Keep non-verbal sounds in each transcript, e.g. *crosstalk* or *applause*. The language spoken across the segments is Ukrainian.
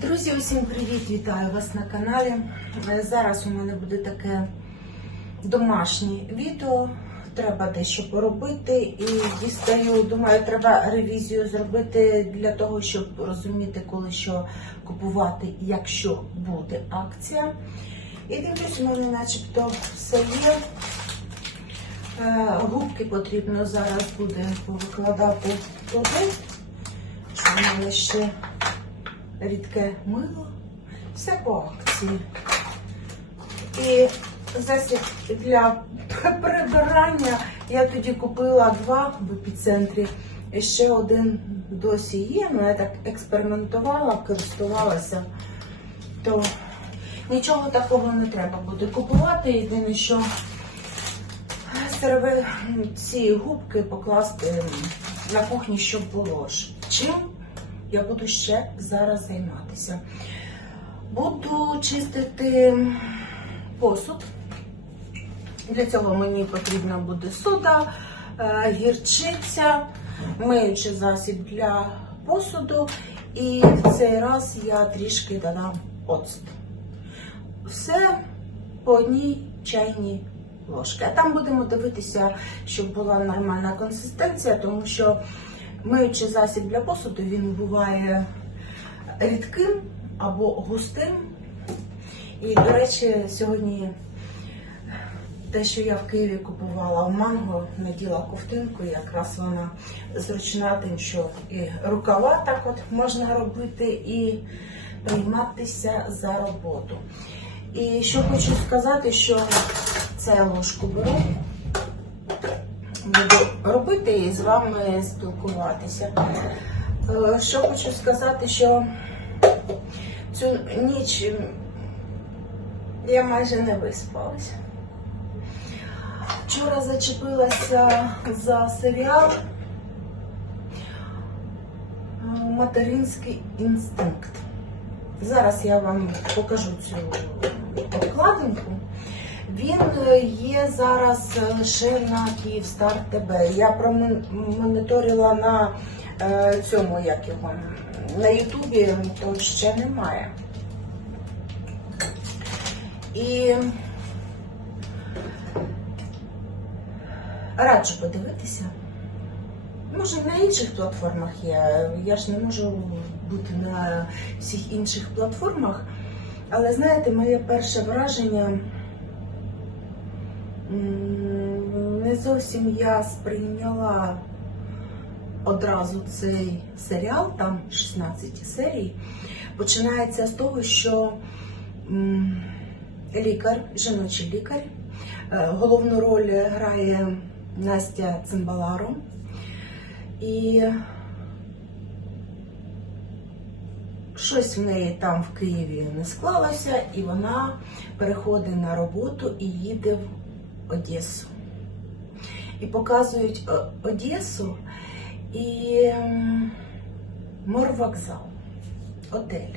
Друзі, усім привіт! Вітаю вас на каналі. Е, Зараз у мене буде таке домашнє відео. Треба дещо поробити і дістаю, думаю, треба ревізію зробити для того, щоб розуміти, коли що купувати, якщо буде акція. І дивлюсь, у мене начебто все є. Е, Губки потрібно зараз буде викладати туди. Що в мене ще рідке мило, все по акції. І засіб для *laughs* прибирання я тоді купила два в епіцентрі. Ще один досі є, але я так експериментувала, користувалася, то нічого такого не треба буде купувати. Єдине, що ці губки покласти на кухні, щоб було. Чим я буду ще зараз займатися. Буду чистити посуд. Для цього мені потрібна буде сода, е, гірчиця, миючий засіб для посуду. І в цей раз я трішки додам оцет. Все по одній чайній ложці. А там будемо дивитися, щоб була нормальна консистенція, тому що Миючий засіб для посуду він буває рідким або густим. І, до речі, сьогодні те, що я в Києві купувала в манго, наділа ковтинку, якраз вона зручна, тим, що і рукава так от можна робити, і прийматися за роботу. І що хочу сказати, що це ложку беру буду робити і з вами спілкуватися. Е, Що хочу сказати, що цю ніч я майже не виспалася. Вчора зачепилася за серіал е, Материнський інстинкт. Зараз я вам покажу цю обкладинку. Він е, є зараз е, лише на Київстар ТБ. Я промоніторила на е, цьому, як його, на Ютубі, то ще немає. І раджу подивитися. Може, на інших платформах є. Я ж не можу бути на всіх інших платформах. Але знаєте, моє перше враження не зовсім я сприйняла одразу цей серіал, там 16 серій. Починається з того, що лікар, жіночий лікар, е, головну роль грає Настя Цимбаларо. І щось в неї там в Києві не склалося, і вона переходить на роботу і їде в Одесу. І показують О- Одесу і морвокзал, отель.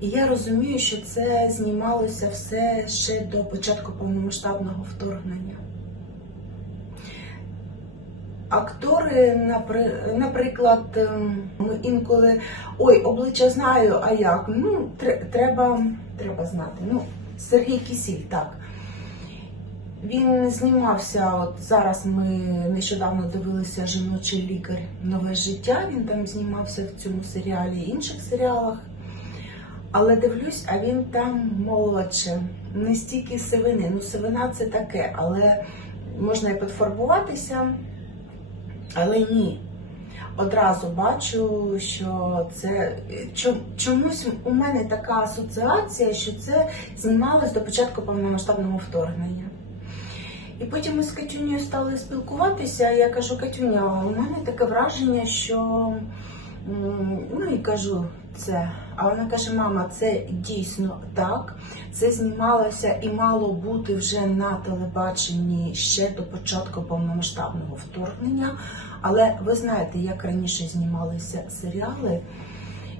І я розумію, що це знімалося все ще до початку повномасштабного вторгнення. Актори, наприклад, інколи ой, обличчя знаю, а як? Ну, треба, треба знати. Ну, Сергій Кісіль, так. Він знімався. От зараз ми нещодавно дивилися Жіночий лікар Нове життя. Він там знімався в цьому серіалі і інших серіалах. Але дивлюсь, а він там молодше, не стільки сивини. Ну, сивина це таке, але можна і підфарбуватися. Але ні. Одразу бачу, що це чомусь у мене така асоціація, що це знімалось до початку повномасштабного вторгнення. І потім ми з Катюнею стали спілкуватися. Я кажу, Катюня, у мене таке враження, що ну і кажу це. А вона каже: мама, це дійсно так. Це знімалося і мало бути вже на телебаченні ще до початку повномасштабного вторгнення. Але ви знаєте, як раніше знімалися серіали,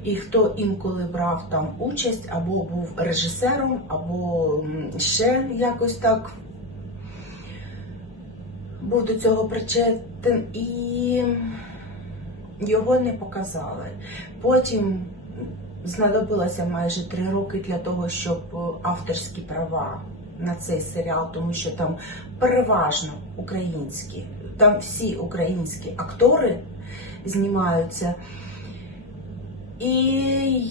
і хто інколи брав там участь, або був режисером, або ще якось так був до цього причетен, і його не показали. Потім знадобилося майже три роки для того, щоб е, авторські права на цей серіал, тому що там переважно українські, там всі українські актори знімаються. І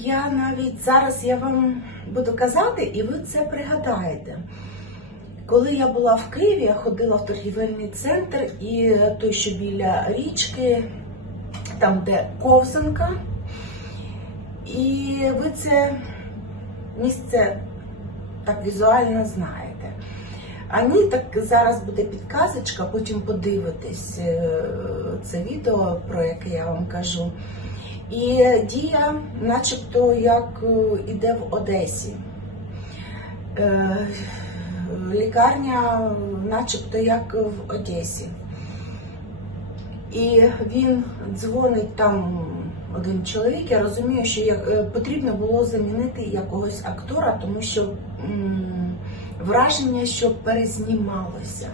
я навіть зараз я вам буду казати, і ви це пригадаєте. Коли я була в Києві, я ходила в торгівельний центр, і той, що біля річки, там, де ковзанка, і ви це місце так візуально знаєте. А ні, так зараз буде підказочка, потім подивитесь е, це відео, про яке я вам кажу. І дія, начебто, як е, іде в Одесі. Лікарня, начебто, як в Одесі. І він дзвонить там один чоловік. Я розумію, що е, потрібно було замінити якогось актора, тому що враження, що перезнімалося.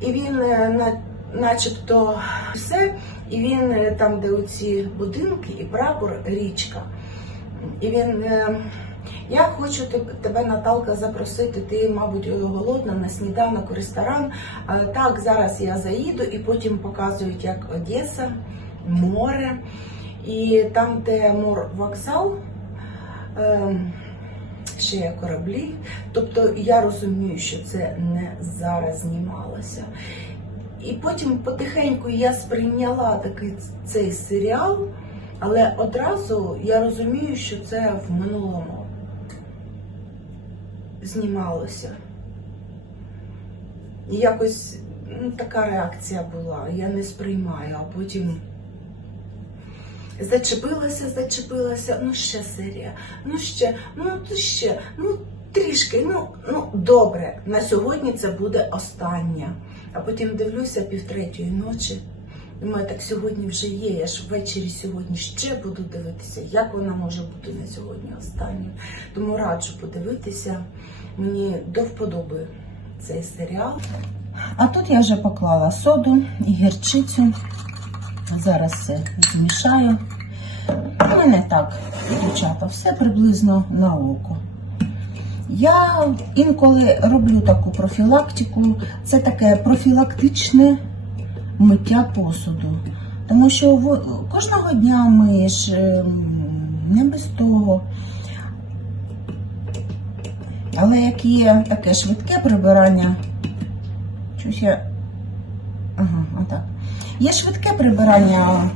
І він е, на, начебто все, і він е, там, де оці будинки і прапор, річка. І він. Я хочу тебе, Наталка, запросити. Ти, мабуть, голодна на сніданок ресторан. Так, зараз я заїду і потім показують, як Одеса, море. І там, де морвокзал, ем, ще є кораблі. Тобто я розумію, що це не зараз знімалося. І потім потихеньку я сприйняла такий цей серіал, але одразу я розумію, що це в минулому знімалося. І якось ну, така реакція була. Я не сприймаю, а потім зачепилася, зачепилася, ну ще серія, ну ще, ну то ще, ну трішки, ну, ну добре, на сьогодні це буде остання. А потім дивлюся півтретьої ночі. Думаю, так сьогодні вже є. Я ж ввечері сьогодні ще буду дивитися, як вона може бути на сьогодні останньою. Тому раджу подивитися. Мені до вподоби цей серіал. А тут я вже поклала соду і гірчицю. Зараз все змішаю. У мене так, дівчата, все приблизно на око. Я інколи роблю таку профілактику. Це таке профілактичне миття посуду. Тому що кожного дня миєш, ем, не без того. Але як є таке швидке прибирання, щось я. Ага, отак. Є швидке прибирання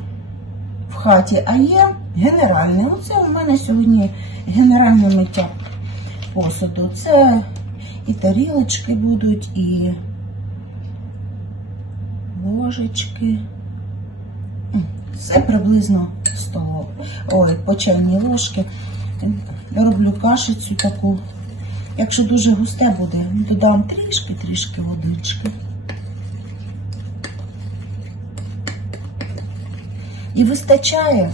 в хаті, а є генеральне. Оце у мене сьогодні генеральне миття посуду. Це і тарілочки будуть, і ложечки. Все приблизно столов. Ой, по чайній ложки. Роблю кашицю таку. Якщо дуже густе буде, додам трішки-трішки водички. І вистачає.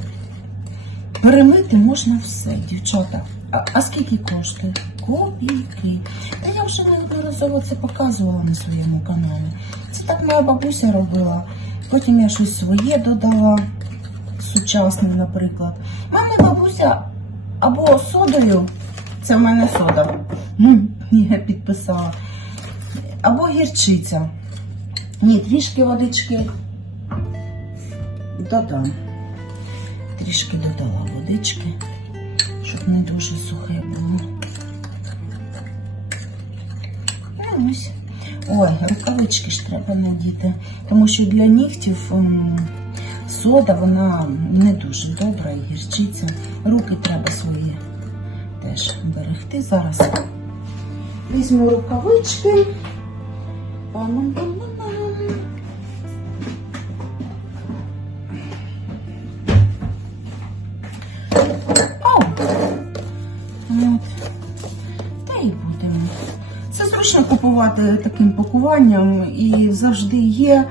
Перемити можна все, дівчата. А, а скільки коштує? Копійки. Та я вже неодноразово це показувала на своєму каналі. Це так моя бабуся робила. Потім я щось своє додала, сучасне, наприклад. У мене бабуся або содою, це в мене сода. Я підписала. Або гірчиця. Ні, трішки водички додам. Трішки додала водички, щоб не дуже сухе було. Ось. Ой, рукавички ж треба надіти, тому що для нігтів сода вона не дуже добра і гірчиця. Руки треба свої теж берегти зараз. Візьму рукавички. Пам-пам-пам-пам. Ау! Купувати таким пакуванням і завжди є.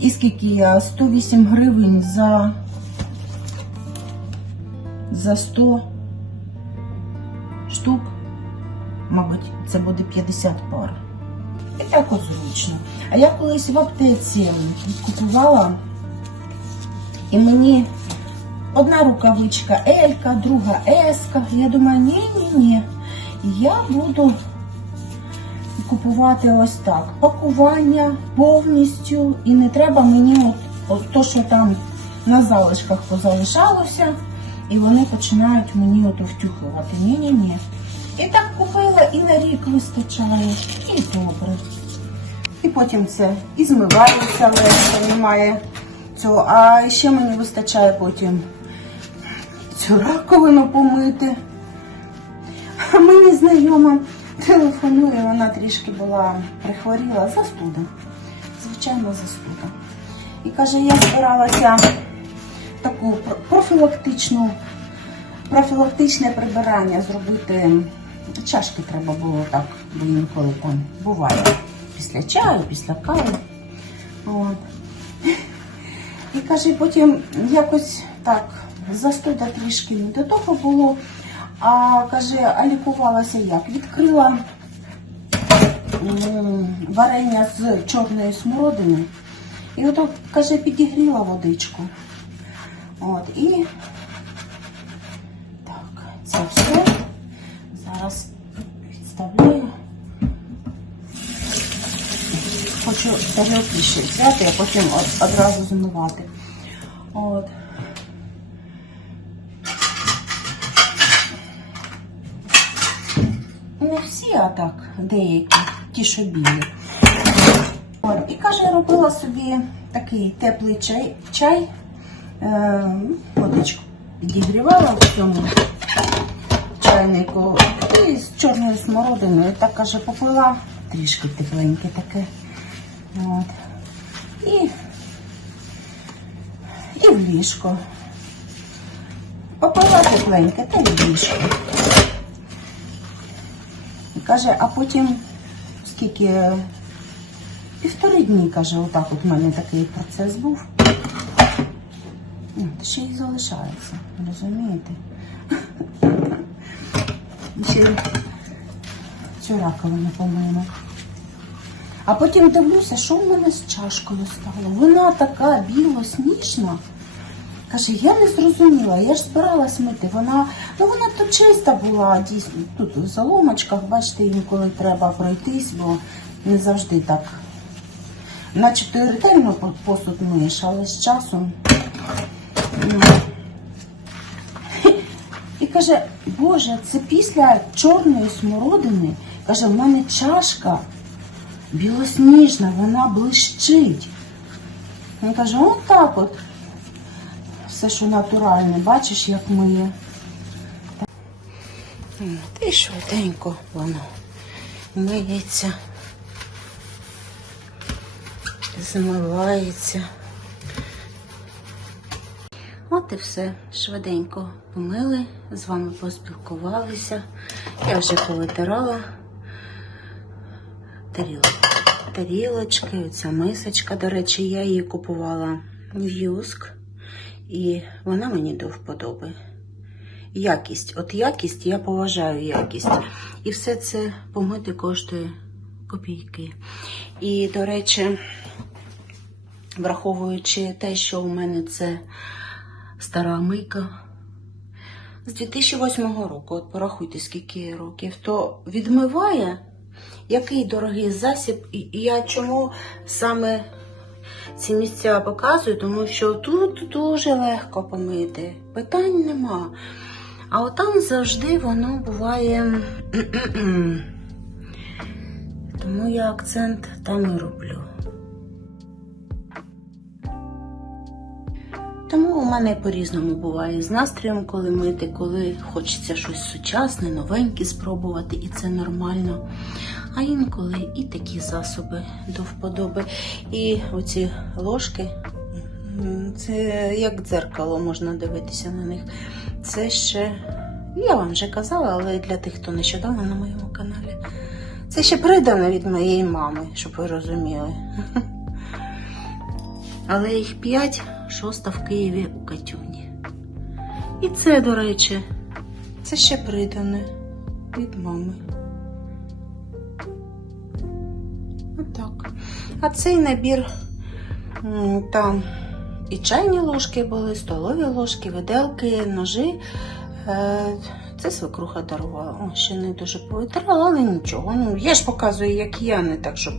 І скільки я? 108 гривень за, за 100 штук. Мабуть, це буде 50 пар. І так от зручно. А я колись в аптеці купувала, і мені одна рукавичка Елька, друга Еска. Я думаю, ні-ні-ні. Я буду купувати ось так. Пакування повністю. І не треба мені от, от то, що там на залишках позалишалося, і вони починають мені от втюхувати. Ні-ні-ні. І так купила, і на рік вистачає, і добре. І потім це і змивається легко, немає цього. А ще мені вистачає потім цю раковину помити. А мені знайома телефонує, вона трішки була прихворіла застуда. Звичайно, застуда. І каже, я збиралася таку профілактичну, профілактичне прибирання зробити. Чашки треба було так, бо інколи там буває. Після чаю, після кави. От. І каже, потім якось так, застуда трішки не до того було. А каже, а лікувалася як? Відкрила варення з чорної смородини. І ото, каже, підігріла водичку. От, і так, це все. Зараз відставляю. Хочу тарілки ще взяти, а потім одразу змивати. От. Не всі, а так, деякі, ті, що білі. От. І каже, робила собі такий теплий чай, чай е, водичку підігрівала в цьому чайнику і з чорною смородиною. Так каже, попила трішки тепленьке таке. От. І, і в ліжко. Попила тепленьке, та в ліжко. Каже, а потім скільки півтори дні, каже, отак от в мене такий процес був. Ще й залишається, розумієте? Ще цю раковину помимо. А потім дивлюся, що в мене з чашкою стало. Вона така білосніжна. Каже, я не зрозуміла, я ж збиралась мити. Вона, ну вона то чиста була, дійсно. Тут в заломочках, бачите, інколи треба пройтись, бо не завжди так. Начебто і ретельно посуд миєш, але з часом. ну. І каже, Боже, це після чорної смородини. Каже, в мене чашка білосніжна, вона блищить. Він каже, от так от. Все, що натуральне, бачиш, як миє. Та швиденько воно миється, змивається. От і все. Швиденько помили, з вами поспілкувалися. Я вже повитирала. Тарілочки, оця мисочка, до речі, я її купувала в Юск, і вона мені до вподоби. Якість, от якість, я поважаю якість. І все це помити коштує копійки. І, до речі, враховуючи те, що у мене це стара мийка. З 2008 року, от порахуйте, скільки років, то відмиває який дорогий засіб. І я чому саме ці місця показую, тому що тут дуже легко помити, питань нема. А отам завжди воно буває. *clears throat* Тому я акцент там і роблю. Тому у мене по-різному буває з настроєм, коли мити, коли хочеться щось сучасне, новеньке спробувати, і це нормально. А інколи і такі засоби до вподоби. І оці ложки, це як дзеркало, можна дивитися на них. Це ще, я вам вже казала, але для тих, хто нещодавно на моєму каналі. Це ще придано від моєї мами, щоб ви розуміли. Але їх п'ять, шоста в Києві у Катюні. І це, до речі, це ще придане від мами. Отак. А цей набір там і чайні ложки були, столові ложки, виделки, ножи. Е, Це свекруха дарувала. О, ще не дуже повитирала, але нічого. Ну, я ж показую, як є, не так, щоб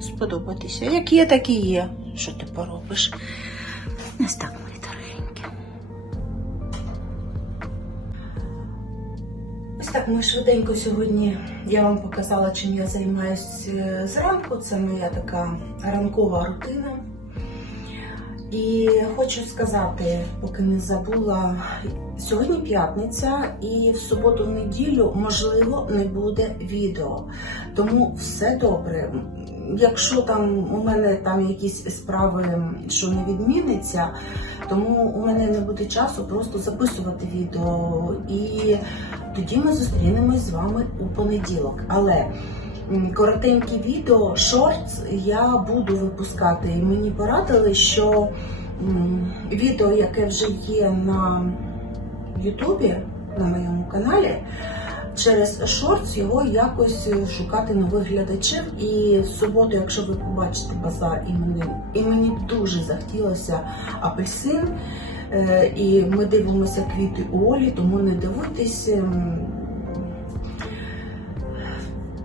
сподобатися. Як є, так і є. Що ти поробиш? Ось так, мої дорогенькі. Ось так ми швиденько сьогодні. Я вам показала, чим я займаюсь е, зранку. Це моя така ранкова рутина. І хочу сказати, поки не забула, сьогодні п'ятниця, і в суботу-неділю, можливо, не буде відео. Тому все добре. Якщо там у мене там якісь справи, що не відміниться, тому у мене не буде часу просто записувати відео. І тоді ми зустрінемось з вами у понеділок. Але коротенькі відео, шортс я буду випускати. І мені порадили, що відео, яке вже є на Ютубі, на моєму каналі, через шортс його якось шукати нових глядачів. І в суботу, якщо ви побачите базар, і мені, і мені дуже захотілося апельсин. Е, І ми дивимося квіти у Олі, тому не дивуйтесь. ем,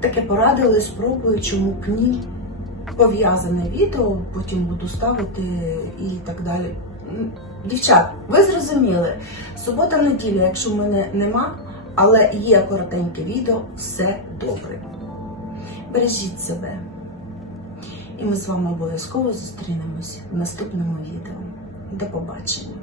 Таке порадили, спробую, чому б ні. Пов'язане відео, потім буду ставити і так далі. Дівчат, ви зрозуміли, субота-неділя, якщо в мене нема, але є коротеньке відео, все добре. Бережіть себе. І ми з вами обов'язково зустрінемось в наступному відео. До побачення.